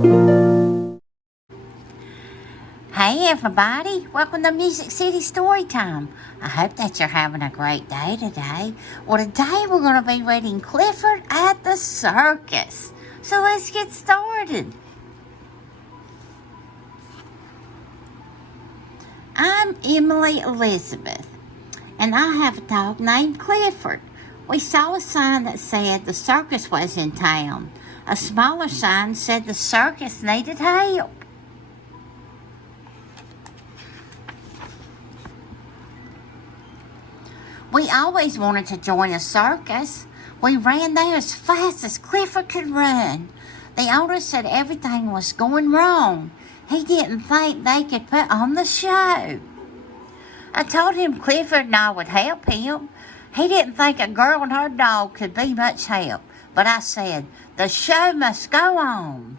Hey everybody, welcome to Music City Storytime. I hope that you're having a great day today. Well, today we're going to be reading Clifford at the Circus. So let's get started. I'm Emily Elizabeth, and I have a dog named Clifford. We saw a sign that said the circus was in town. A smaller sign said the circus needed help. We always wanted to join a circus. We ran there as fast as Clifford could run. The owner said everything was going wrong. He didn't think they could put on the show. I told him Clifford and I would help him. He didn't think a girl and her dog could be much help. But I said, the show must go on.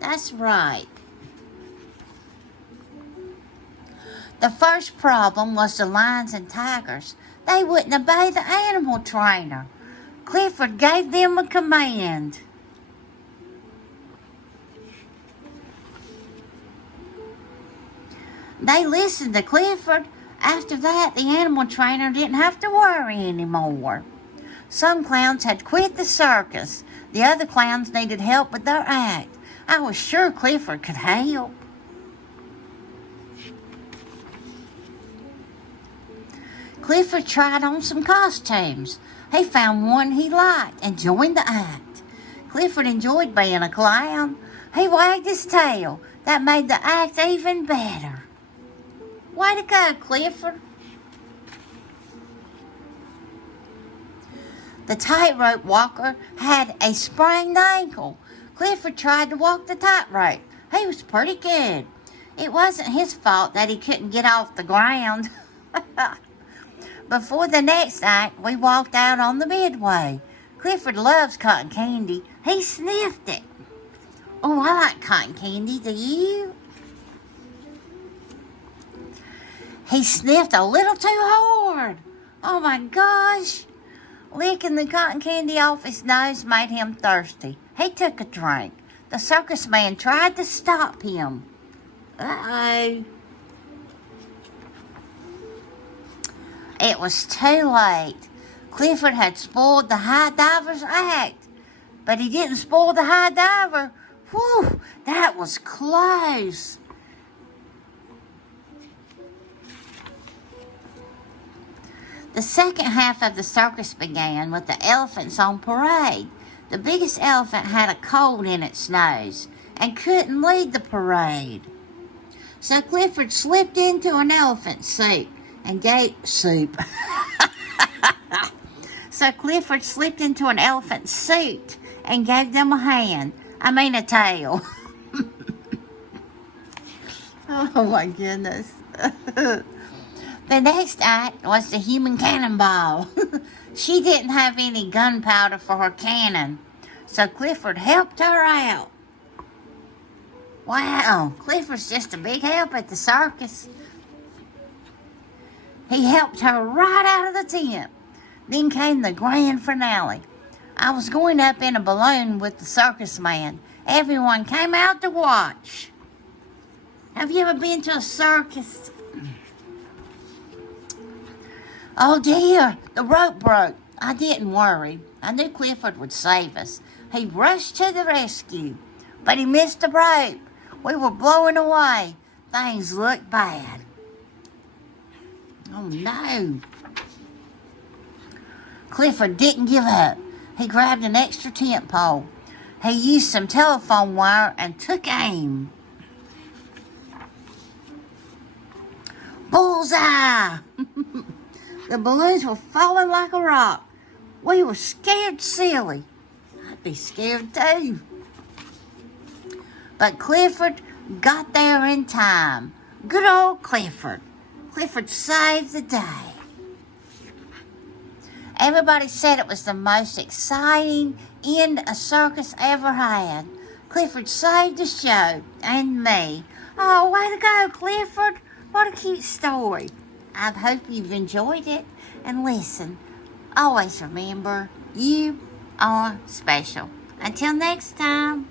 That's right. The first problem was the lions and tigers. They wouldn't obey the animal trainer. Clifford gave them a command. They listened to Clifford. After that, the animal trainer didn't have to worry anymore. Some clowns had quit the circus. The other clowns needed help with their act. I was sure Clifford could help. Clifford tried on some costumes. He found one he liked and joined the act. Clifford enjoyed being a clown. He wagged his tail. That made the act even better. Way to go, Clifford. The Tightrope Walker had a sprained ankle. Clifford tried to walk the tightrope. He was pretty good. It wasn't his fault that he couldn't get off the ground. Before the next act, we walked out on the midway. Clifford loves cotton candy. He sniffed it. Oh, I like cotton candy. Do you? He sniffed a little too hard. Oh my gosh. Licking the cotton candy off his nose made him thirsty. He took a drink. The circus man tried to stop him. Uh-oh. It was too late. Clifford had spoiled the high diver's act. But he didn't spoil the high diver. Whew, that was close. The second half of the circus began with the elephants on parade. The biggest elephant had a cold in its nose and couldn't lead the parade. So Clifford slipped into an elephant suit and gave soup. So Clifford slipped into an elephant suit and gave them a tail. Oh my goodness. The next act was the human Cannonball. She didn't have any gunpowder for her cannon, so Clifford helped her out. Wow, Clifford's just a big help at the circus. He helped her right out of the tent. Then came the grand finale. I was going up in a balloon with the circus man. Everyone came out to watch. Have you ever been to a circus? Oh dear, the rope broke. I didn't worry. I knew Clifford would save us. He rushed to the rescue, but he missed the rope. We were blowing away. Things looked bad. Oh no. Clifford didn't give up. He grabbed an extra tent pole. He used some telephone wire and took aim. Bullseye! The balloons were falling like a rock. We were scared silly. I'd be scared too. But Clifford got there in time. Good old Clifford. Clifford saved the day. Everybody said it was the most exciting end a circus ever had. Clifford saved the show, and me. Oh, way to go, Clifford. What a cute story. I hope you've enjoyed it. And listen, always remember, you are special. Until next time.